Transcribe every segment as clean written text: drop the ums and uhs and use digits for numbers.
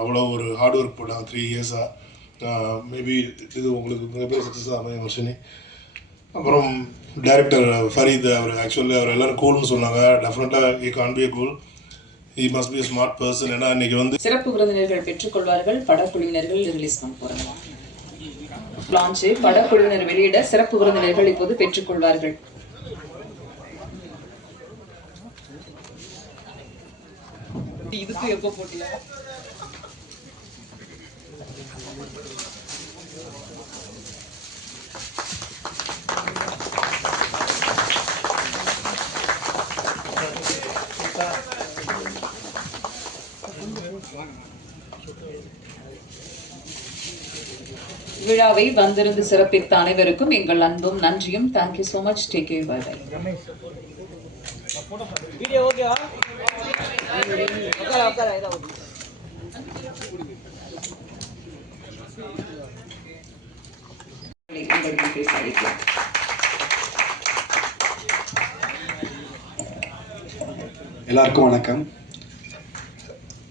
அவ்வளோ ஒரு hard work போட்டாங்க 3 இயர்ஸாக. மேபி இது உங்களுக்கு மிகப்பெரிய சக்ஸஸாக அமையும் வர்ஷினி. அப்புறம் டைரக்டர் ஃபரீத், அவர் ஆக்சுவலி அவர் எல்லோரும் கூல்னு சொன்னாங்க. டெஃபினட்டாக he can be a cool, he must be a smart person. ஏன்னா இன்றைக்கி வந்து சிறப்பு விருந்தினர்கள் பெற்றுக்கொள்வார்கள். படக்குழுவினர்கள் ரிலீஸ் பண்ண போகிறாங்க. லான்ச்சு படக்குழுவினர் வெளியிட சிறப்பு விருந்தினர்கள் இப்போது பெற்றுக்கொள்வார்கள். இதுக்கு எப்போ போட்டியா? விழாவை வந்திருந்து சிறப்பித்த அனைவருக்கும் எங்கள் அன்பும் நன்றியும். Thank you so much. Take care. Bye bye. எல்லாருக்கும் வணக்கம்.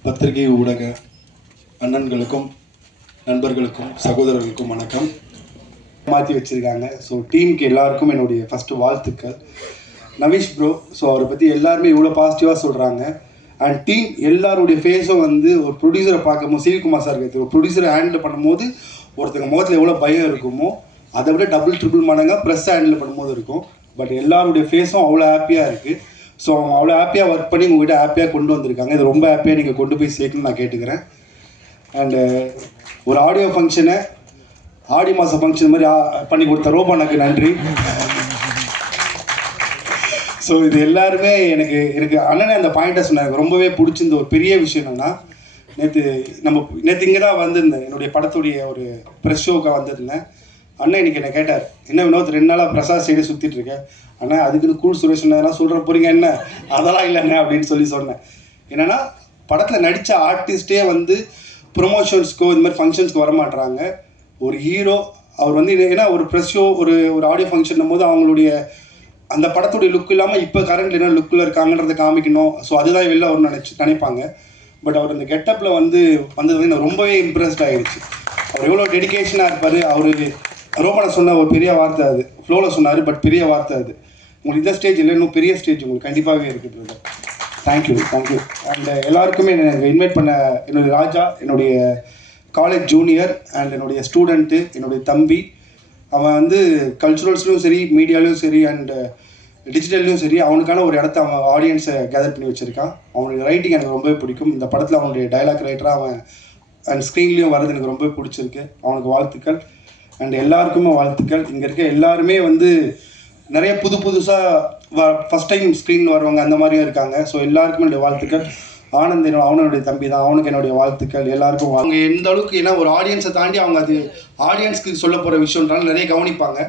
பத்திரிகை ஊடக அண்ணன்களுக்கும் நண்பர்களுக்கும் சகோதரர்களுக்கும் வணக்கம். மாற்றி வச்சுருக்காங்க. ஸோ டீமுக்கு எல்லாருக்கும் என்னுடைய ஃபஸ்ட்டு வாழ்த்துக்கள். நவீஷ் ப்ரோ, ஸோ அவரை பற்றி எல்லாருமே இவ்வளோ பாசிட்டிவாக சொல்கிறாங்க. அண்ட் டீம் எல்லாருடைய ஃபேஸும் வந்து ஒரு ப்ரொடியூசரை பார்க்கும்போது, சிவிகுமார் சார் ஒரு ப்ரொடியூசரை ஹேண்டில் பண்ணும்போது ஒருத்தங்க முகத்தில் எவ்வளோ பயம் இருக்குமோ அதை விட டபுள் ட்ரிபிள் மடங்காக ப்ரெஸ் ஹேண்டில் பண்ணும்போது இருக்கும். பட் எல்லாருடைய ஃபேஸும் அவ்வளோ ஹாப்பியாக இருக்குது. ஸோ அவங்க அவ்வளோ ஹாப்பியாக ஒர்க் பண்ணி உங்கள்கிட்ட ஹாப்பியாக கொண்டு வந்திருக்காங்க. இது ரொம்ப ஹாப்பியாக நீங்கள் கொண்டு போய் சேர்க்கணும்னு நான் கேட்டுக்கிறேன். அண்டு ஒரு ஆடியோ ஃபங்க்ஷனை ஆடி மாதம் ஃபங்க்ஷன் மாதிரி பண்ணி கொடுத்த ரோபனுக்கு நன்றி. ஸோ இது எல்லாருமே எனக்கு அண்ணனே அந்த பாயிண்ட்டை சொன்னாங்க. ரொம்பவே பிடிச்சிருந்த ஒரு பெரிய விஷயம் என்னென்னா, நேற்று இங்கே தான் வந்திருந்தேன். என்னுடைய படத்துடைய ஒரு ப்ரெஸ் ஷோவுக்காக வந்திருந்தேன். அண்ணன் இன்றைக்கி என்னை கேட்டார், என்ன வினோத் 2 நாளாக பிரசாத் சைடு சுற்றிட்டு இருக்கேன். அண்ணா அதுக்குன்னு கூல் சுரேஷ் என்னன்னா சொல்கிற போகிறீங்க என்ன, அதெல்லாம் இல்லைண்ணே அப்படின்னு சொன்னேன். என்னென்னா படத்தில் நடித்த ஆர்டிஸ்ட்டே வந்து ப்ரொமோஷன்ஸ்க்கோ இந்த மாதிரி ஃபங்க்ஷன்ஸ்க்கு வரமாட்டுறாங்க. ஒரு ஹீரோ அவர் வந்து ஏன்னா ஒரு ப்ரெஸ் ஷோ ஒரு ஆடியோ ஃபங்க்ஷன் போது அவங்களுடைய அந்த படத்துடைய லுக் இல்லாமல் இப்போ கரண்ட் என்ன லுக்கில் இருக்காங்கன்றதை காமிக்கணும். ஸோ அதுதான் வெளில அவர் நினைப்பாங்க. பட் அவர் அந்த கெட்டப்பில் வந்தது வந்து நான் ரொம்பவே இம்ப்ரெஸ்ட் ஆகிடுச்சு. அவர் எவ்வளோ டெடிக்கேஷனாக இருப்பார். அவர் ரோமனை சொன்ன ஒரு பெரிய வார்த்தை, அது ஃப்ளோவில் சொன்னார், பட் பெரிய வார்த்தை அது. உங்களுக்கு இந்த ஸ்டேஜ் இல்லை, இன்னும் பெரிய ஸ்டேஜ் உங்களுக்கு கண்டிப்பாகவே இருக்குது பிரதர். தேங்க்யூ. அண்ட் எல்லாருக்குமே எனக்கு இன்வைட் பண்ண என்னுடைய ராஜா, என்னுடைய காலேஜ் ஜூனியர் அண்ட் என்னுடைய ஸ்டூடெண்ட்டு, என்னுடைய தம்பி. அவன் வந்து கல்ச்சுரல்ஸ்லையும் சரி, மீடியாலையும் சரி, அண்ட் டிஜிட்டல்லையும் சரி அவனுக்கான ஒரு இடத்த அவன் ஆடியன்ஸை கேதர் பண்ணி வச்சுருக்கான். அவனுடைய ரைட்டிங் எனக்கு ரொம்பவே பிடிக்கும். இந்த படத்தில் அவனுடைய டைலாக் ரைட்டராக அவன் அண்ட் ஸ்க்ரீன்லேயும் வர்றது எனக்கு ரொம்பவே பிடிச்சிருக்கு. அவனுக்கு வாழ்த்துக்கள். அண்ட் எல்லாருக்குமே வாழ்த்துக்கள். இங்கே இருக்க எல்லாருமே வந்து நிறைய புதுசாக ஃபஸ்ட் டைம் ஸ்க்ரீனில் வருவாங்க, அந்த மாதிரியும் இருக்காங்க. ஸோ எல்லாருக்குமே என்னுடைய வாழ்த்துக்கள். ஆனந்த் அவனுடைய தம்பி தான், அவனுக்கு என்னுடைய வாழ்த்துக்கள். எல்லாருக்கும் அவங்க எந்த அளவுக்கு, ஏன்னா ஒரு ஆடியன்ஸை தாண்டி அவங்க அது ஆடியன்ஸ்க்கு சொல்ல போகிற விஷயம்னால நிறைய கவனிப்பாங்க.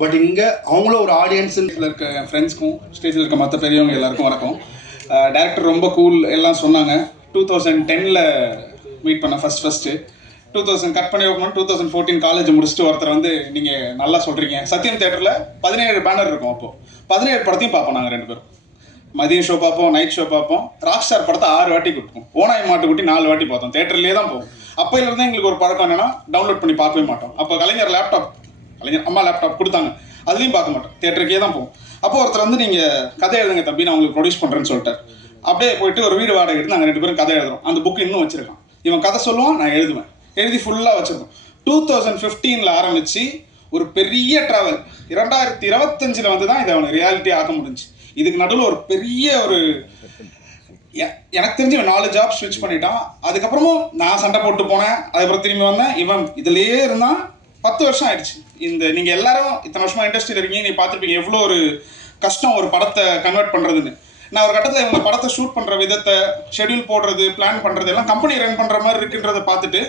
பட் இங்கே அவங்களும் ஒரு ஆடியன்ஸில் இருக்க என் ஃப்ரெண்ட்ஸ்க்கும் ஸ்டேஜில் இருக்க மற்ற பெரியவங்க எல்லாருக்கும் வணக்கம். டேரக்டர் ரொம்ப கூல் எல்லாம் சொன்னாங்க. 2010 மீட் பண்ண ஃபஸ்ட்டு 2000 கட் பண்ணி வைக்கணும். 2014 காலேஜ் முடிச்சுட்டு ஒருத்தர் வந்து நீங்கள் நல்லா சொல்கிறீங்க. சத்யம் தேட்டரில் 17 பேனர் இருக்கும். அப்போது 17 படத்தையும் பார்ப்போம். நாங்கள் 2 பேரும் மதியம் ஷோ பார்ப்போம், நைட் ஷோ பார்ப்போம். ராக் ஸ்டார் படத்தை 6 வாட்டி கொடுப்போம். ஓனாய் மாட்டுக்குட்டி 4 வாட்டி பார்த்தோம். தேட்டர்லேயே தான் போவோம். அப்போலேருந்து எங்களுக்கு ஒரு பழக்கம் என்னென்னா, டவுன்லோட் பண்ணி பார்க்கவே மாட்டோம். அப்போ கலைஞர் அம்மா லேப்டாப் கொடுத்தாங்க, அதுலேயும் பார்க்க மாட்டோம். தேட்டருக்கே தான் போவோம். அப்போ ஒருத்தர் வந்து நீங்கள் கதை எழுதுங்க தம்பி, நான் உங்களுக்கு ப்ரொடியூஸ் பண்ணுறேன்னு சொல்லிட்டார். அப்படியே போயிட்டு ஒரு வீடு வாடகை எடுத்து நாங்கள் 2 பேரும் கதை எழுதுறோம். அந்த புக்கு இன்னும் வச்சுருக்கான். இவன் கதை சொல்லுவான், நான் எழுதுவேன். எழுதி ஃபுல்லாக வச்சுருக்கோம். 2015 ஆரம்பித்து ஒரு பெரிய ட்ராவல். 2025 வந்து தான் இதை அவனுக்கு ரியாலிட்டி ஆக்க முடிஞ்சு. இதுக்கு நடுவில் ஒரு பெரிய ஒரு எனக்கு தெரிஞ்சு 4 ஜாப் ஸ்விட்ச் பண்ணிட்டான். அதுக்கப்புறமும் நான் சண்டை போட்டு போனேன். அதுக்கப்புறம் திரும்பி வந்தேன். இவன் இதுலேயே இருந்தான். 10 வருஷம் ஆயிடுச்சு. நீங்கள் எல்லாரும் இத்தனை வருஷமாக இண்டஸ்ட்ரியில் இருக்கீங்க, நீ பார்த்துருப்பீங்க எவ்வளோ ஒரு கஷ்டம் ஒரு படத்தை கன்வெர்ட் பண்ணுறதுன்னு. நான் ஒரு கட்டத்தில் இவங்க படத்தை ஷூட் பண்ணுற விதத்தை, ஷெடியூல் போடுறது, பிளான் பண்ணுறது எல்லாம் கம்பெனி ரன் பண்ணுற மாதிரி இருக்குன்றதை பார்த்துட்டு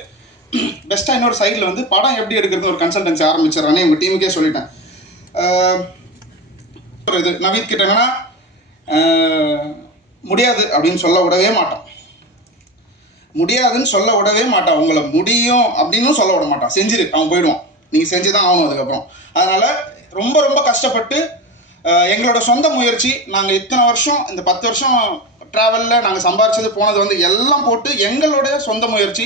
பெஸ்ட்டாக இன்னொரு சைடில் வந்து படம் எப்படி எடுக்கிறது ஒரு கன்சல்டன்சி ஆரம்பிச்சிடறானே உங்கள் டீமுக்கே சொல்லிட்டேன். இது நவீத் கிட்ட என்னன்னா, முடியாது அப்படின்னு சொல்ல விடவே மாட்டான். முடியாதுன்னு சொல்ல விடவே மாட்டான். உங்களை முடியும் அப்படின்னு சொல்ல விட மாட்டான். செஞ்சிரு, அவன் போயிடுவான். நீங்கள் செஞ்சு தான் ஆகணும் அதுக்கப்புறம். அதனால் ரொம்ப கஷ்டப்பட்டு எங்களோட சொந்த முயற்சி, நாங்கள் இத்தனை வருஷம் இந்த 10 வருஷம் ட்ராவலில் நாங்கள் சம்பாரிச்சது போனது வந்து எல்லாம் போட்டு எங்களுடைய சொந்த முயற்சி.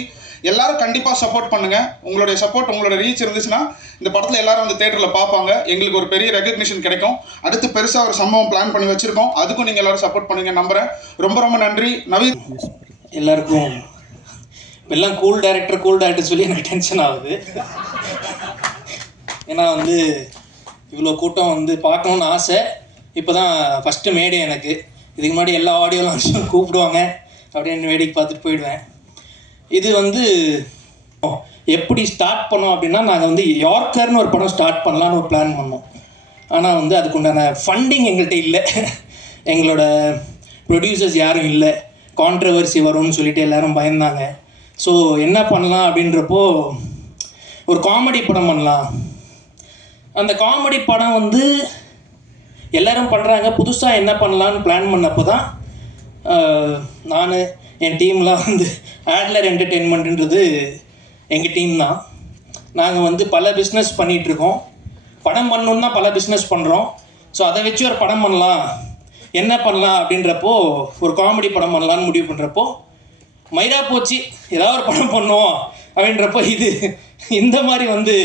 எல்லாரும் கண்டிப்பாக சப்போர்ட் பண்ணுங்கள். உங்களுடைய சப்போர்ட், உங்களோட ரீச் இருந்துச்சுன்னா இந்த படத்தில் எல்லாரும் வந்து தேட்டரில் பார்ப்பாங்க. எங்களுக்கு ஒரு பெரிய ரெகக்னிஷன் கிடைக்கும். அடுத்து பெருசாக ஒரு சம்பவம் பிளான் பண்ணி வச்சுருக்கோம். அதுக்கும் நீங்கள் எல்லாரும் சப்போர்ட் பண்ணுங்க நம்புகிறேன். ரொம்ப ரொம்ப நன்றி. நவீன் எல்லாருக்கும் எல்லாம் கூல் டைரக்டர் சொல்லி எனக்கு டென்ஷன் ஆகுது. ஏன்னா வந்து இவ்வளோ கூட்டம் வந்து பார்க்கணுன்னு ஆசை. இப்போ தான் ஃபஸ்ட்டு மேடே எனக்கு. இதுக்கு முன்னாடி எல்லா ஆடியோ லான்ச்சும் கூப்பிடுவாங்க, அப்படின்னு வேடிக்கை பார்த்துட்டு போயிடுவேன். இது வந்து எப்படி ஸ்டார்ட் பண்ணோம் அப்படின்னா, நாங்கள் வந்து யார்க்கர்னு ஒரு படம் ஸ்டார்ட் பண்ணலான்னு ஒரு பிளான் பண்ணோம். ஆனால் வந்து அதுக்குண்டான ஃபண்டிங் எங்கள்கிட்ட இல்லை. எங்களோட ப்ரொடியூசர்ஸ் யாரும் இல்லை. கான்ட்ரவர்சி வரும்னு சொல்லிட்டு எல்லோரும் பயந்தாங்க. ஸோ என்ன பண்ணலாம் அப்படின்றப்போ ஒரு காமெடி படம் பண்ணலாம். அந்த காமெடி படம் வந்து எல்லோரும் பண்ணுறாங்க, புதுசாக என்ன பண்ணலான்னு பிளான் பண்ணப்போ தான் நான் என் டீம்லாம் வந்து ஆட்லர் என்டர்டெயின்மெண்ட்டுன்றது எங்கள் டீம் தான். நாங்கள் வந்து பல பிஸ்னஸ் பண்ணிகிட்ருக்கோம். படம் பண்ணணுன்னா பல பிஸ்னஸ் பண்ணுறோம். ஸோ அதை வச்சு ஒரு படம் பண்ணலாம், என்ன பண்ணலாம் அப்படின்றப்போ ஒரு காமெடி படம் பண்ணலான்னு முடிவு பண்ணுறப்போ மயிரா போச்சு, ஏதாவது ஒரு படம் பண்ணுவோம் அப்படின்றப்போ இது இந்த மாதிரி வந்து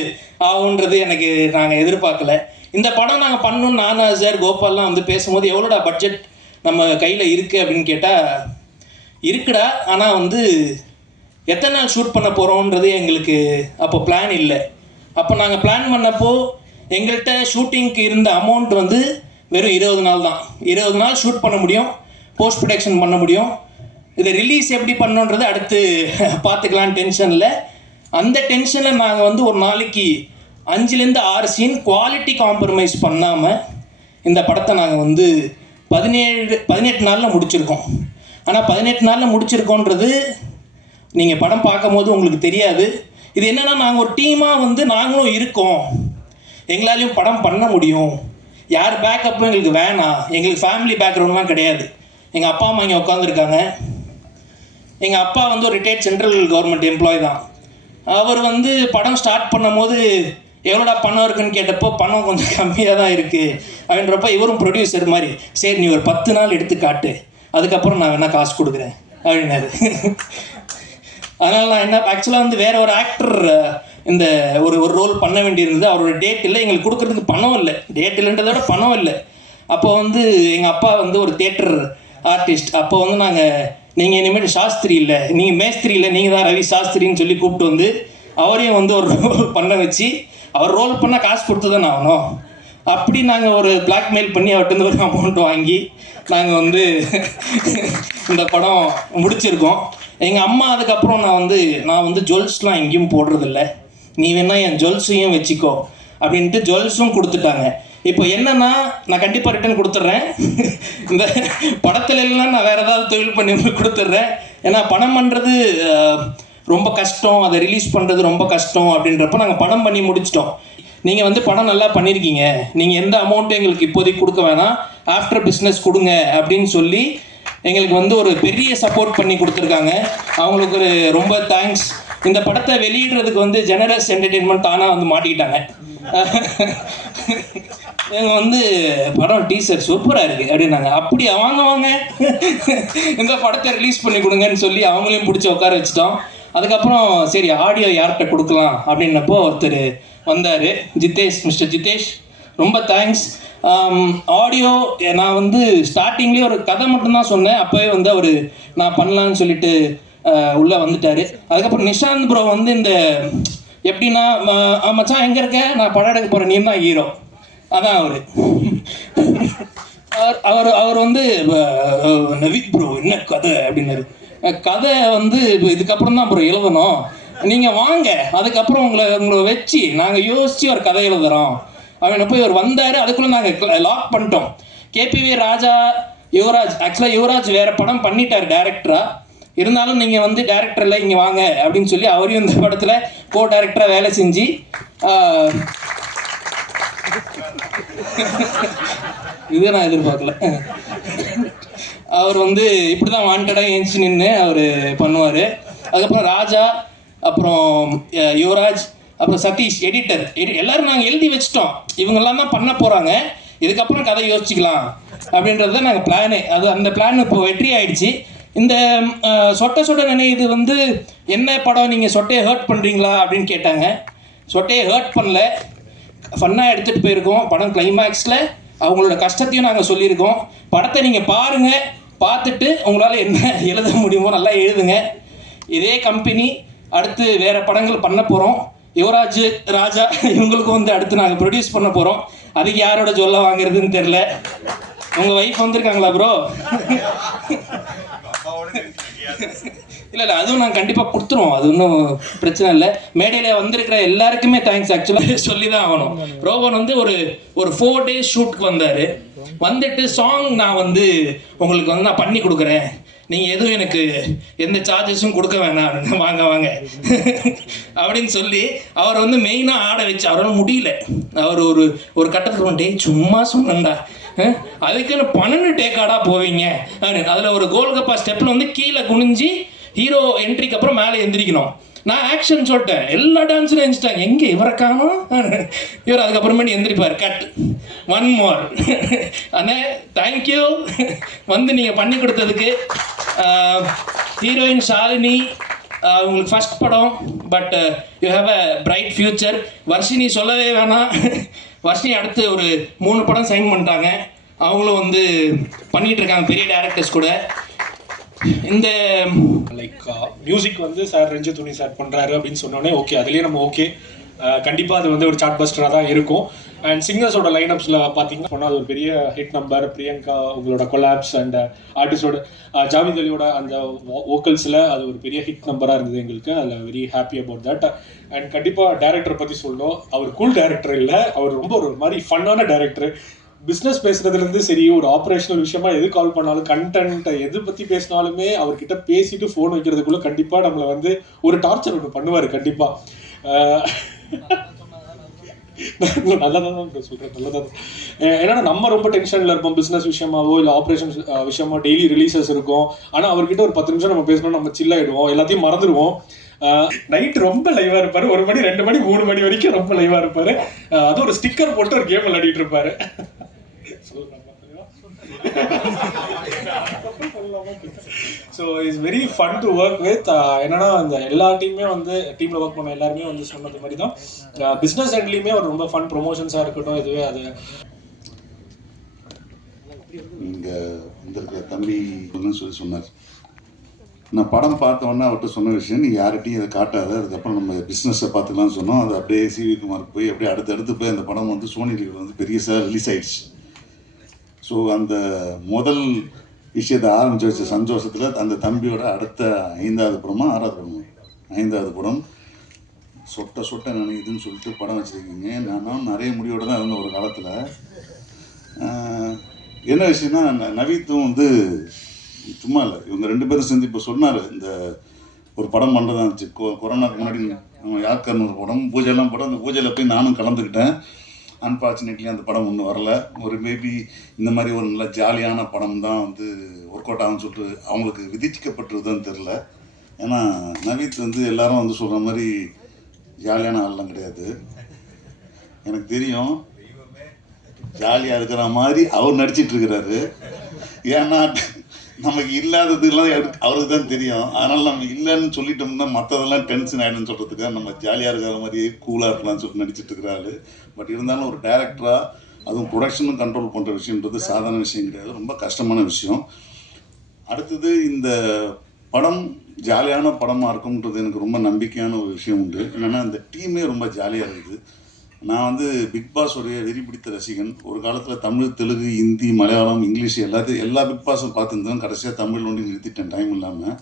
ஆகுன்றது எனக்கு நாங்கள் எதிர்பார்க்கல. இந்த படம் நாங்கள் பண்ணணும்னு நான் சார் கோபால்லாம் வந்து பேசும்போது எவ்வளோடா பட்ஜெட் நம்ம கையில் இருக்குது அப்படின்னு கேட்டால், இருக்குடா, ஆனால் வந்து எத்தனை நாள் ஷூட் பண்ண போகிறோன்றது எங்களுக்கு அப்போ பிளான் இல்லை. அப்போ நாங்கள் பிளான் பண்ணப்போ எங்கள்கிட்ட ஷூட்டிங்க்கு இருந்த அமௌண்ட் வந்து வெறும் 20 நாள் தான். 20 நாள் ஷூட் பண்ண முடியும், போஸ்ட் ப்ரொடக்ஷன் பண்ண முடியும். இதை ரிலீஸ் எப்படி பண்ணோன்றது அடுத்து பார்த்துக்கலாம் டென்ஷனில். அந்த டென்ஷனில் நாங்கள் வந்து ஒரு நாளைக்கு 5லேருந்து 6 சீன் குவாலிட்டி காம்ப்ரமைஸ் பண்ணாமல் இந்த படத்தை நாங்கள் வந்து 18 நாளில் முடிச்சிருக்கோம். ஆனால் 18 நாளில் முடிச்சிருக்கோன்றது நீங்கள் படம் பார்க்கும் போது உங்களுக்கு தெரியாது. இது என்னென்னா, நாங்கள் ஒரு டீமாக வந்து நாங்களும் இருக்கோம், எங்களாலையும் படம் பண்ண முடியும், யார் பேக்கப்பும் எங்களுக்கு வேணாம், எங்களுக்கு ஃபேமிலி பேக்ரவுண்ட்லாம் கிடையாது. எங்கள் அப்பா அம்மா இங்கே உட்காந்துருக்காங்க. எங்கள் அப்பா வந்து ஒரு ரிட்டையர்ட் சென்ட்ரல் கவர்மெண்ட் எம்ப்ளாயி தான். அவர் வந்து படம் ஸ்டார்ட் பண்ணும் போது எவ்வளோடா பணம் இருக்குன்னு கேட்டப்போ பணம் கொஞ்சம் கம்மியாக தான் இருக்குது அப்படின்றப்ப இவரும் ப்ரொடியூசர் மாதிரி, சரி நீ ஒரு 10 நாள் எடுத்து காட்டு, அதுக்கப்புறம் நான் வேணால் காசு கொடுக்குறேன் அப்படின்னாரு. அதனால் நான் என்ன, ஆக்சுவலாக வந்து வேற ஒரு ஆக்டர் இந்த ஒரு ரோல் பண்ண வேண்டியிருந்தது. அவரோட டேட் இல்லை, எங்களுக்கு கொடுக்குறதுக்கு பணம் இல்லை. டேட் இல்லைன்றத விட பணம் இல்லை. அப்போ வந்து எங்கள் அப்பா வந்து ஒரு தியேட்டர் ஆர்டிஸ்ட். அப்போ வந்து நீங்கள் இனிமேல் சாஸ்திரி இல்லை, நீங்கள் மேஸ்திரி இல்லை, நீங்கள் தான் ரவி சாஸ்திரின்னு சொல்லி கூப்பிட்டு வந்து அவரையும் வந்து ஒரு ரோல் பண்ண வச்சு, அவர் ரோல் பண்ணால் காசு கொடுத்து தான் ஆகணும். அப்படி நாங்கள் ஒரு பிளாக்மெயில் பண்ணி அவர்கிட்ட ஒரு அமௌண்ட் வாங்கி நாங்கள் வந்து இந்த படம் முடிச்சிருக்கோம். எங்கள் அம்மா அதுக்கப்புறம் நான் வந்து ஜுவல்ஸ்லாம் எங்கேயும் போடுறதில்ல, நீ வேணா என் ஜுவல்ஸையும் வச்சுக்கோ அப்படின்ட்டு ஜுவல்ஸும் கொடுத்துட்டாங்க. இப்போ என்னன்னா, நான் கண்டிப்பாக ரிட்டர்ன் கொடுத்துட்றேன். இந்த படத்துல எல்லாம் நான் வேறு ஏதாவது தொழில் பண்ணி கொடுத்துட்றேன். ஏன்னா படம் பண்ணுறது ரொம்ப கஷ்டம், அதை ரிலீஸ் பண்ணுறது ரொம்ப கஷ்டம். அப்படின்றப்போ நாங்கள் படம் பண்ணி முடிச்சிட்டோம். நீங்கள் வந்து படம் நல்லா பண்ணியிருக்கீங்க, நீங்கள் எந்த அமௌண்ட்டும் எங்களுக்கு இப்போதைக்கு கொடுக்க வேணாம், ஆஃப்டர் பிஸ்னஸ் கொடுங்க அப்படின்னு சொல்லி எங்களுக்கு வந்து ஒரு பெரிய சப்போர்ட் பண்ணி கொடுத்துருக்காங்க. அவங்களுக்கு ஒரு ரொம்ப தேங்க்ஸ். இந்த படத்தை வெளியிடுறதுக்கு வந்து ஜெனரஸ் என்டர்டெயின்மெண்ட் ஆனால் வந்து மாட்டிக்கிட்டாங்க. இவங்க வந்து படம் டீசர் சூப்பராக இருக்குது அப்படின்னாங்க. அப்படி வாங்க இந்த படத்தை ரிலீஸ் பண்ணி கொடுங்கன்னு சொல்லி அவங்களையும் பிடிச்சி உட்கார வச்சுட்டோம். அதுக்கப்புறம் சரி ஆடியோ யார்கிட்ட கொடுக்கலாம் அப்படின்னப்போ ஒருத்தர் வந்தார், ஜிதேஷ், மிஸ்டர் ஜிதேஷ், ரொம்ப தேங்க்ஸ். ஆடியோ நான் வந்து ஸ்டார்டிங்லேயே ஒரு கதை மட்டும்தான் சொன்னேன். அப்போவே வந்து அவர் நான் பண்ணலான்னு சொல்லிட்டு உள்ளே வந்துட்டார். அதுக்கப்புறம் நிஷாந்த் ப்ரோ வந்து இந்த எப்படின்னா, மச்சான் எங்கே இருக்க, நான் படம் எடுக்க போகிறேன், நீ தான் ஹீரோ, அதான் அவர் வந்து நவி ப்ரோ என்ன கதை அப்படின்னாரு. கதை வந்து இதுக்கப்புறம் தான் ப்ரோ எழுதணும், நீங்கள் வாங்க, அதுக்கப்புறம் உங்களை வச்சு நாங்கள் யோசித்து ஒரு கதை எழுதுகிறோம் அப்படின்னப்போ இவர் வந்தார். அதுக்குள்ளே நாங்கள் லாக் பண்ணிட்டோம். கேபிவி ராஜா, யுவராஜ், ஆக்சுவலாக யுவராஜ் வேறு படம் பண்ணிட்டார் டேரக்டராக, இருந்தாலும் நீங்கள் வந்து டேரக்டரில் இங்கே வாங்க அப்படின்னு சொல்லி அவரையும் இந்த படத்தில் கோ டேரக்டராக வேலை செஞ்சு இது நான் எதிர்பார்க்கல. அவர் வந்து இப்படி தான் வாண்டடாக ஏஞ்சி நின்று அவர் பண்ணுவார். அதுக்கப்புறம் ராஜா, அப்புறம் யுவராஜ், அப்புறம் சதீஷ் எடிட்டர், எல்லோரும் நாங்கள் எழுதி வச்சிட்டோம். இவங்கெல்லாம் தான் பண்ண போகிறாங்க. இதுக்கப்புறம் கதை யோசிச்சுக்கலாம் அப்படின்றது தான் நாங்கள் பிளானே. அது அந்த பிளான் இப்போ வெற்றி ஆயிடுச்சு. இந்த சொட்டை சொட்டை நினைவு வந்து என்ன படம், நீங்கள் சொட்டையை ஹர்ட் பண்ணுறீங்களா அப்படின்னு கேட்டாங்க. சொட்டையை ஹர்ட் பண்ணல, ஃபன்னாக எடுத்துகிட்டு போயிருக்கோம். படம் கிளைமேக்ஸில் அவங்களோட கஷ்டத்தையும் நாங்கள் சொல்லியிருக்கோம். படத்தை நீங்கள் பாருங்கள், பார்த்துட்டு உங்களால் என்ன எழுத முடியுமோ நல்லா எழுதுங்க. இதே கம்பெனி அடுத்து வேறு படங்கள் பண்ண போகிறோம். யுவராஜ், ராஜா இவங்களுக்கும் வந்து அடுத்து நாங்கள் ப்ரொடியூஸ் பண்ண போகிறோம். அதுக்கு யாரோட சொல்ல வாங்குறதுன்னு தெரில. உங்கள் ஒய்ஃப் வந்திருக்காங்களா ப்ரோ? இல்லை அதுவும் நாங்கள் கண்டிப்பாக கொடுத்துருவோம், அது ஒன்றும் பிரச்சனை இல்லை. மேடையில் வந்திருக்கிற எல்லாருக்குமே தேங்க்ஸ். ஆக்சுவலாக சொல்லி தான் ஆகணும். ரோபன் வந்து ஒரு 4 days ஷூட்டுக்கு வந்தார். வந்துட்டு சாங் நான் வந்து உங்களுக்கு வந்து நான் பண்ணி கொடுக்குறேன், நீங்கள் எதுவும் எனக்கு எந்த சார்ஜஸும் கொடுக்க வேணாம், வாங்க வாங்க அப்படின்னு சொல்லி அவர் வந்து மெயினாக ஆட வச்சு அவரால் முடியல. அவர் ஒரு கட்டத்துக்கு டே சும்மா சொன்னேன்டா, அதுக்குன்னு 12 டேக்காடா போவீங்க அப்படின்னு. அதில் ஒரு கோல்கப்பா ஸ்டெப்பில் வந்து கீழே குனிஞ்சு ஹீரோ என்ட்ரிக்கு அப்புறம் மேலே எந்திரிக்கணும். நான் ஆக்ஷன் சொல்லிட்டேன், எல்லா டான்ஸரும் எழுந்துட்டாங்க, எங்கே இவரை காணும். இவர் அதுக்கப்புறமேட்டு எந்திரிப்பார், கட் 1 more அண்ணே தேங்க்யூ வந்து நீங்கள் பண்ணி கொடுத்ததுக்கு. ஹீரோயின் ஷாலினி, உங்களுக்கு ஃபஸ்ட் படம், but you have a bright future. Varshini சொல்லவே வேணாம். வர்ஷினி அடுத்து ஒரு 3 படம் சைன் பண்ணிட்டாங்க. அவங்களும் வந்து பண்ணிகிட்டு இருக்காங்க பெரிய டேரக்டர்ஸ் கூட. இந்த லைக் மியூசிக் வந்து சார் ரஞ்சித் துணி சார் பண்ணுறாரு அப்படின்னு சொன்னோடனே ஓகே, அதுலேயே நம்ம ஓகே, கண்டிப்பாக அது வந்து ஒரு சார்ட் பஸ்டராக தான் இருக்கும். அண்ட் சிங்கர்ஸோட லைனப்ஸில் பார்த்தீங்கன்னா சொன்னால் அது ஒரு பெரிய ஹிட் நம்பர். பிரியங்கா உங்களோட கொலாப்ஸ் அண்ட் ஆர்டிஸ்டோட ஜாவித் அலியோட அந்த வோக்கல்ஸில் அது ஒரு பெரிய ஹிட் நம்பராக இருந்தது எங்களுக்கு. அதில் very happy about that. And கண்டிப்பாக டேரக்டரை பற்றி சொல்லணும். அவர் கூல் டேரக்டர் இல்லை, அவர் ரொம்ப ஒரு மாதிரி ஃபன்னான டேரக்டர். பிஸ்னஸ் பேசுறதுலேருந்து சரி, ஒரு ஆப்ரேஷனல் விஷயமா எது கால் பண்ணாலும், கண்டென்ட் எது பற்றி பேசினாலுமே அவர்கிட்ட பேசிட்டு ஃபோன் வைக்கிறதுக்குள்ளே கண்டிப்பாக நம்மளை வந்து ஒரு டார்ச்சர் ஒன்று பண்ணுவார். கண்டிப்பாக நல்லதான் சொல்கிறேன், நல்லதான். ஏன்னா நம்ம ரொம்ப டென்ஷனில் இருப்போம் பிஸ்னஸ் விஷயமாவோ இல்லை ஆப்ரேஷன் விஷயமா, டெய்லி ரிலீசஸ் இருக்கும். ஆனால் அவர்கிட்ட ஒரு 10 நிமிஷம் நம்ம பேசணும், நம்ம சில் ஆகிடுவோம், எல்லாத்தையும் மறந்துடுவோம். நைட் ரொம்ப லைவா இருப்பாரு, 1 மணி 2 மணி 3 மணி வரைக்கும் ரொம்ப லைவா இருப்பாரு. அது ஒரு ஸ்டிக்கர் போட்டு ஒரு கேம் விளையாடிட்டு இருப்பாரு. So it's very fun to work with. என்னன்னா அந்த எல்லா டீமுமே வந்து டீமில் ஒர்க் பண்ண எல்லாருமே வந்து சொன்னது மாதிரி தான் பிஸ்னஸ் எண்ட்லேயுமே ஒரு ரொம்ப ஃபன் ப்ரொமோஷன்ஸாக இருக்கட்டும். இதுவே அது இங்கே வந்திருக்கிற தம்பி சொல்லி சொன்னார். நான் படம் பார்த்தோன்னா அவர்கிட்ட சொன்ன விஷயம், நீ யார்கிட்டையும் இதை காட்டாத, அதுக்கப்புறம் நம்ம பிஸ்னஸை பார்த்துக்கலாம்னு சொன்னோம். அது அப்படியே சிவி குமாருக்கு போய் அப்படியே அடுத்தடுத்து போய் அந்த படம் வந்து சோனி லீவில் வந்து பெரியசாக ரிலீஸ் ஆயிடுச்சு. ஸோ அந்த முதல் விஷயத்தை ஆரம்பித்து வச்ச சந்தோஷத்தில் அந்த தம்பியோட அடுத்த 5வது படமா 6வது படமா 5வது படம் சொட்ட சொட்ட நினைக்குதுன்னு சொல்லிட்டு படம் வச்சுருக்கீங்க. நானும் நிறைய முடிவோடு தான் இருந்தேன் ஒரு காலத்தில். என்ன விஷயம்னா, நவீத்தும் வந்து சும்மா இல்லை, இவங்க 2 பேரும் சேர்ந்து இப்போ சொன்னார், இந்த ஒரு படம் பண்ணுறதா இருந்துச்சு. கொரோனாக்கு முன்னாடி நம்ம யாருக்கான ஒரு படம் பூஜையெல்லாம் படம், அந்த பூஜையில் போய் நானும் கலந்துக்கிட்டேன். அன்ஃபார்ச்சுனேட்லி அந்த படம் ஒன்றும் வரல. ஒரு மேபி இந்த மாதிரி ஒரு நல்ல ஜாலியான படம் தான் வந்து ஒர்க் அவுட் ஆகும்னு சொல்லிட்டு அவங்களுக்கு விதிக்கப்பட்டிருக்குதுன்னு தெரில. ஏன்னா நவீத் வந்து எல்லாரும் வந்து சொல்கிற மாதிரி ஜாலியான ஆள்லாம் கிடையாது. எனக்கு தெரியும், ஜாலியாக இருக்கிற மாதிரி அவர் நடிச்சிட்டு இருக்கிறாரு. ஏன்னா நமக்கு இல்லாததுலாம் அவருக்கு தான் தெரியும். அதனால் நம்ம இல்லைன்னு சொல்லிட்டோம்னா மற்றதெல்லாம் டென்ஷன் ஆகிடும்னு சொல்கிறதுக்காக நம்ம ஜாலியாக இருக்கிற மாதிரியே கூலாக இருக்கலாம்னு சொல்லிட்டு நடிச்சிட்டு இருக்கிறாரு. பட் இருந்தாலும் ஒரு டைரக்டராக அதுவும் ப்ரொடக்ஷனும் கண்ட்ரோல் பண்ணுற விஷயன்றது சாதாரண விஷயம் கிடையாது, ரொம்ப கஷ்டமான விஷயம். அடுத்தது இந்த படம் ஜாலியான படமாக இருக்கும்ன்றது எனக்கு ரொம்ப நம்பிக்கையான ஒரு விஷயம் உண்டு. என்னென்னா இந்த டீமே ரொம்ப ஜாலியாக இருக்குது. நான் வந்து பிக் பாஸோடைய வெறி பிடித்த ரசிகன். ஒரு காலத்தில் தமிழ், தெலுங்கு, ஹிந்தி, மலையாளம், இங்கிலீஷ் எல்லா பிக் பாஸும் பார்த்துருந்தேன். கடைசியாக தமிழ் ஒன்று நிறுத்திட்டேன் டைம் இல்லாமல்.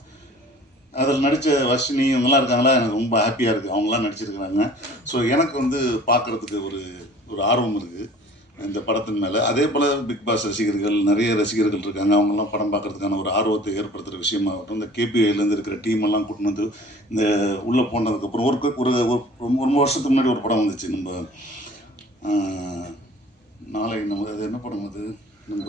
அதில் நடித்த வர்ஷினி இவங்கெல்லாம் இருக்காங்களா, எனக்கு ரொம்ப ஹாப்பியாக இருக்குது, அவங்களாம் நடிச்சிருக்கிறாங்க. ஸோ எனக்கு வந்து பார்க்குறதுக்கு ஒரு ஆர்வம் இருக்குது இந்த படத்தின் மேலே. அதே போல் பிக் பாஸ் ரசிகர்கள் நிறைய ரசிகர்கள் இருக்காங்க, அவங்கெல்லாம் படம் பார்க்குறதுக்கான ஒரு ஆர்வத்தை ஏற்படுத்துகிற விஷயமாகட்டும். இந்த கேபிஐலேருந்து இருக்கிற டீமெல்லாம் கூட்டின்னு வந்து இந்த உள்ளே போனதுக்கப்புறம் ஒரு வருஷத்துக்கு முன்னாடி ஒரு படம் வந்துச்சு, நம்ம அது என்ன படம் அது, நம்ம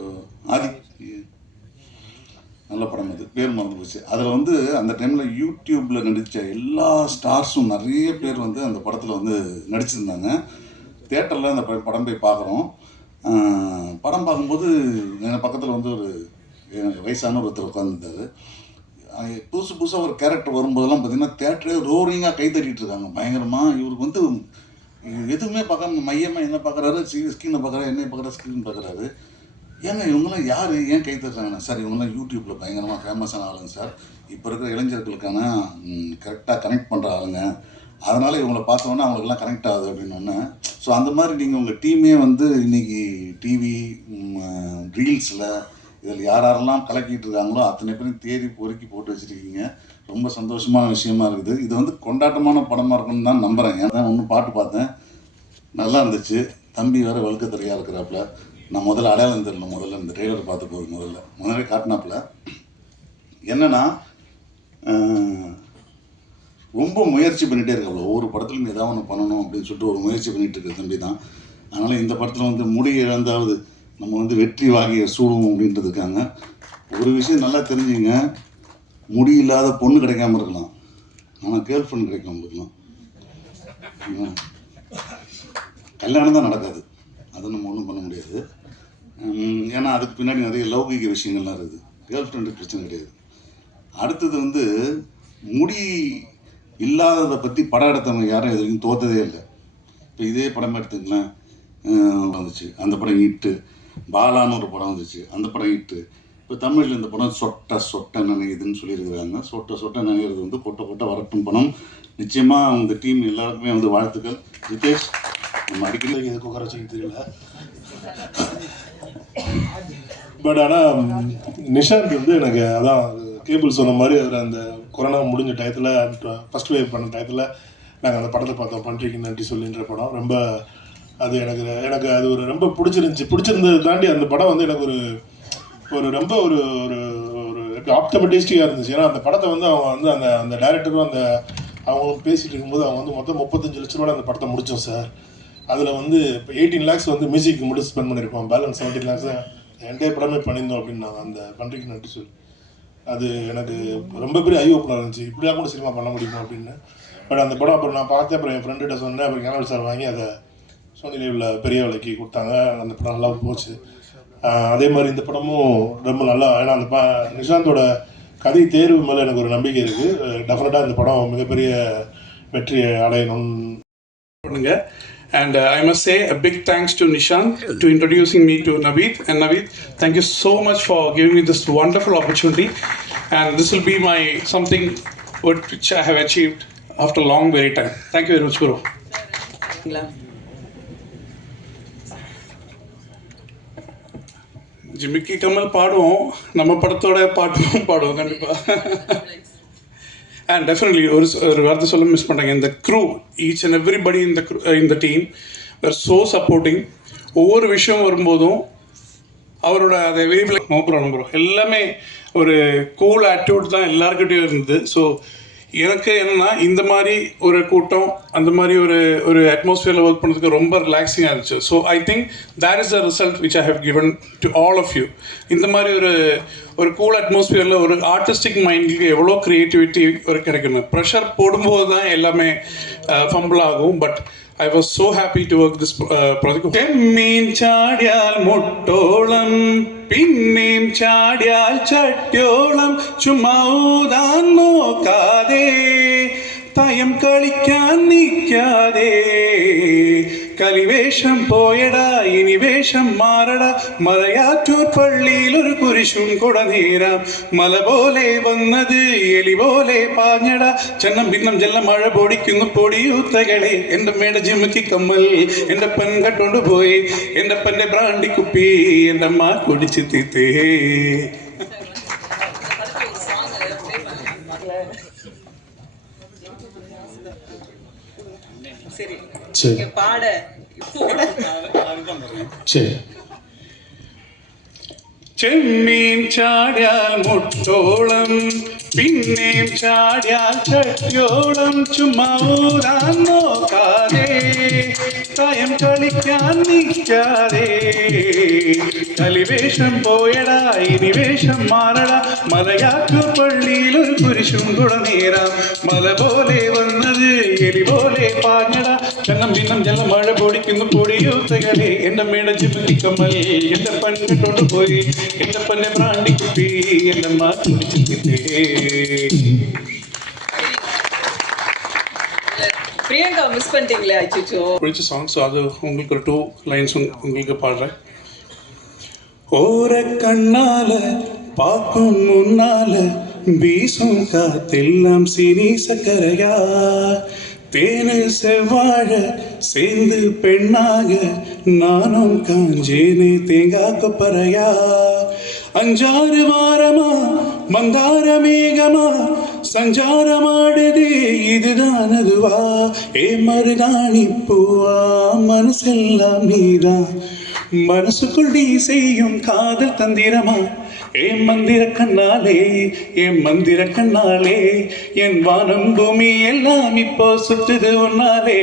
நல்ல படம், அது பேர் மறந்து போச்சு. அதில் வந்து அந்த டைமில் யூடியூப்பில் நடித்த எல்லா ஸ்டார்ஸும் நிறைய பேர் வந்து அந்த படத்தில் வந்து நடிச்சிருந்தாங்க. தியேட்டரில் அந்த படம் போய் பார்க்குறோம். படம் பார்க்கும்போது என் பக்கத்தில் வந்து ஒரு வயசான ஒருத்தர் உட்காந்துருந்தார். புதுசாக ஒரு கேரக்டர் வரும்போதெல்லாம் பார்த்தீங்கன்னா தேட்டரே ரோரிங்காக கை தட்டிகிட்டு இருக்காங்க பயங்கரமாக. இவருக்கு வந்து எதுவுமே பார்க்காம மையமாக என்ன பார்க்குறாரு, ஸ்க்ரீனை பார்க்குறாரு, என்னை பார்க்குறாரு, ஸ்க்ரீன் பார்க்குறாரு. ஏங்க இவங்கெல்லாம் யார் ஏன் கை தட்டுறாங்கண்ணா? சார் இவங்கெல்லாம் யூடியூப்பில் பயங்கரமாக ஃபேமஸான ஆளுங்க சார், இப்போ இருக்கிற இளைஞர்களுக்கான கரெக்டாக கனெக்ட் பண்ணுற ஆளுங்க, அதனால் இவங்களை பார்த்தோன்னா அவங்களுக்குலாம் கனெக்ட் ஆகுது அப்படின்னு. ஸோ அந்த மாதிரி நீங்கள் உங்கள் டீமே வந்து இன்றைக்கி டிவி ரீல்ஸில் இதில் யாரெல்லாம் கலக்கிட்டு இருக்காங்களோ அத்தனை பேரும் தேடி பொறுக்கி போட்டு வச்சுருக்கீங்க. ரொம்ப சந்தோஷமான விஷயமா இருக்குது. இது வந்து கொண்டாட்டமான படமாக இருக்குன்னு தான் நம்புகிறேன். ஏன்னா ஒன்று பாட்டு பார்த்தேன், நல்லா இருந்துச்சு. தம்பி வேறு வழுக்கத்தறையாக இருக்கிறாப்புல. நான் முதல்ல அடையாளம் தெரியல, முதல்ல இந்த ட்ரெய்லர் பார்த்த போது முதல்ல காட்டினாப்புல என்னென்னா ரொம்ப முயற்சி பண்ணிகிட்டே இருக்காப்புல. ஒவ்வொரு படத்துலையும் ஏதாவது ஒன்று பண்ணணும் அப்படின்னு சொல்லிட்டு ஒரு முயற்சி பண்ணிகிட்டு இருக்க தம்பி தான். அதனால் இந்த படத்தில் வந்து முடி இழந்தாவது நம்ம வந்து வெற்றி வாகிய சூடும் அப்படின்றதுக்காங்க. ஒரு விஷயம் நல்லா தெரிஞ்சுங்க, முடி இல்லாத பொண்ணு கிடைக்காம இருக்கலாம், ஆனால் கேர்ள் ஃப்ரெண்ட் கிடைக்காம இருக்கலாம். கல்யாணம் தான் நடக்காது, அதை நம்ம ஒன்றும் பண்ண முடியாது. ஏன்னா அதுக்கு பின்னாடி நிறைய லௌகிக விஷயங்கள்லாம் இருக்குது. கேர்ள் ஃப்ரெண்டு பிரச்சனை கிடையாது. அடுத்தது வந்து முடி இல்லாததை பற்றி படம் எடுத்தவங்க யாரும் இது வரைக்கும் தோற்றதே இல்லை. இப்போ இதே படம் எடுத்துக்கலாம் வந்துச்சு, அந்த படம் ஹிட்டு. பாலான்னு ஒரு படம் வந்துச்சு, அந்த படம் ஹிட்டு. இப்போ தமிழில் இந்த படம் சொட்ட நினைக்குதுன்னு சொல்லியிருக்கிறாங்க. சொட்ட நினைக்கிறது வந்து கொட்ட வரட்டும் படம். நிச்சயமாக உங்கள் டீம் எல்லாருக்குமே வந்து வாழ்த்துக்கள். ரிதேஷ் நம்ம அடிக்கடி எதுக்கு உட்கார வச்சுக்க தெரியல, பட் ஆனால் நிஷாந்த் வந்து எனக்கு அதான் கேபிள் சொன்ன மாதிரி அதில் அந்த கொரோனா முடிஞ்ச டயத்தில் ஃபஸ்ட் வேவ் பண்ண டயத்தில் நாங்கள் அந்த படத்தை பார்த்தோம். பன்றிக்கு நன்றி சொல்லின்ற படம் ரொம்ப அது எனக்கு அது ஒரு ரொம்ப பிடிச்சிருந்தது தாண்டி அந்த படம் வந்து எனக்கு ஒரு ரொம்ப ஒரு ஆப்டமிட்டிஸ்டிக்காக இருந்துச்சு. ஏன்னா அந்த படத்தை வந்து அவங்க வந்து அந்த டைரக்டரும் அவங்களும் பேசிகிட்டு இருக்கும்போது அவங்க வந்து மொத்தம் 35 லட்ச ரூபாய் அந்த படத்தை முடித்தோம் சார். அதில் வந்து இப்போ 18 lakhs வந்து மியூசிக் மட்டும் ஸ்பெண்ட் பண்ணியிருக்கோம், பேலன்ஸ் 17 lakhs என்டையர் படமே பண்ணியிருந்தோம் அப்படின்னாங்க அந்த பன்றிக்கு நன்றி சொல்லி. அது எனக்கு ரொம்ப பெரிய ஐ ஓப்பனாக இருந்துச்சு, இப்படியா கூட சினிமா பண்ண முடியுமா அப்படின்னு. பட் அந்த படம் அப்புறம் நான் பார்த்தேன், அப்புறம் என் ஃப்ரெண்டுகிட்ட சொன்னேன், அப்புறம் கேனல் சார் வாங்கி அதை சோனி லைவில் பெரிய விலைக்கு கொடுத்தாங்க. அந்த படம் நல்லா போச்சு. அதே மாதிரி இந்த படமும் ரொம்ப நல்லா, ஏன்னா அந்த நிஷாந்தோட கதை தேர்வு மேலே எனக்கு ஒரு நம்பிக்கை இருக்குது. டெஃபினட்டாக இந்த படம் மிகப்பெரிய வெற்றி அடையணும் பண்ணுங்க. And I must say a big thanks to Nishant to introducing me to Naveed. And Naveed, thank you so much for giving me this wonderful opportunity. And this will be my something which I have achieved after a long very time. Thank you very much, Guru. ஜிமிக்கி கமல் பாடுவோம், நம்ம படத்தோட பாட்டும் பாடுவோம் கண்டிப்பாக. And definitely ஒரு வார்த்தை சொல்ல மிஸ் பண்ணுறாங்க. இந்த crew, each and everybody in the team were so supporting. ஒவ்வொரு விஷயம் வரும்போதும் அவரோட அதை வேவ்ல நோப்புறோம் எல்லாமே ஒரு கூல் ஆட்டிடியூட் தான் எல்லாருக்கிட்டையும் இருந்தது. ஸோ எனக்கு என்னென்னா இந்த மாதிரி ஒரு கூட்டம், அந்த மாதிரி ஒரு அட்மாஸ்ஃபியரில் ஒர்க் பண்ணுறதுக்கு ரொம்ப ரிலாக்ஸிங்காக இருந்துச்சு. So I think that is the result which I have given to all of you. இந்த மாதிரி ஒரு கூல் அட்மாஸ்ஃபியரில் ஒரு ஆர்டிஸ்டிக் மைண்டுக்கு எவ்வளோ க்ரியேட்டிவிட்டி ஒரு கிடைக்கணும். ப்ரெஷர் போடும்போது தான் எல்லாமே ஃபம்பிள் ஆகும். But I was so happy to work this project. ചെമ്മീൻ ചാടിയാൽ മുട്ടോളം പിന്നെയും ചാടിയാൽ ചട്യോളം ചുമ്മാ ഊതാൻ നോക്കാതെ തയം കളിക്കാൻ നിൽക്കാതെ കലിവേഷം പോയടാ ഇനി വേഷം മാറടാ മലയാറ്റൂർ പള്ളിയിൽ ഒരു കുരിശും കുടനീരാം മല പോലെ വന്നത് എലി പോലെ പാഞ്ഞടാ ചെന്നം ഭിന്നം ജെല്ലാം മഴ പൊടിക്കുന്നു പൊടിയൂത്തകളെ എൻ്റെ മേട ജിമ്മക്ക് കമ്മൽ എൻ്റെ പൻ കട്ടോണ്ട് പോയി എൻ്റെ പൻ്റെ ബ്രാണ്ടി കുപ്പി എൻ്റെ അമ്മ കുടിച്ച് തീത്തേ. சரி பாட சரி. ചെമ്മീൻ ചാടിയാൽ മുട്ടോളം പിന്നെയും ചാടിയാൽ ചട്ടിയോളം ചുമ്മാ ഊരാൻ നോക്കാതെ തയം കളിക്കാൻ നിൽക്കാതെ കലിവേഷം പോയടാ ഇനി വേഷം മാറടാ മലയാറ്റൂർ പള്ളിയിൽ ഒരു കുരിശും കുടനീരാം മല പോലെ വന്നത് എലി പോലെ പാഞ്ഞടാ ചന്നം ഭിന്നം ജല മഴ പൊടിക്കുന്നു പൊടിയൂത്തകളെ എന്റെ മേട ജിമ്മി കമ്മൽ എന്റെ പണ്ടിട്ടോണ്ട് പോയി എന്റെ പന്നെ പ്രാണ്ടി കുപ്പി എന്റെ മാ കുടിച്ചിട്ടേ. பிரியங்கா மிஸ் பண்ணிட்டீங்களே அச்சோ. பிடிச்ச சாங்ஸ் அது உங்களுக்கு ஒரு 2 லைன்ஸ் உங்களுக்கு பாடுறேன். ஓர கண்ணால பார்க்கும் முன்னால வீசும் காத்தெல்லாம் சீனி சக்கரையா தேனு செவ்வாழ சேர்ந்து பெண்ணாக நானும் காஞ்சேனே தேங்காய் கொப்பரையா 5-6 வாரமா மந்தார மேகமா சஞ்சாரமாடுதே இதுதான் அதுவா ஏ மருதாணி பூவா மனசெல்லாம் நீதான் மனசுக்குள் நீ செய்யும் காதல் தந்திரமா என் மந்திர கண்ணாலே என் மந்திர கண்ணாலே என் வானம் பூமி எல்லாம் இப்போ சுத்துது உன்னாலே.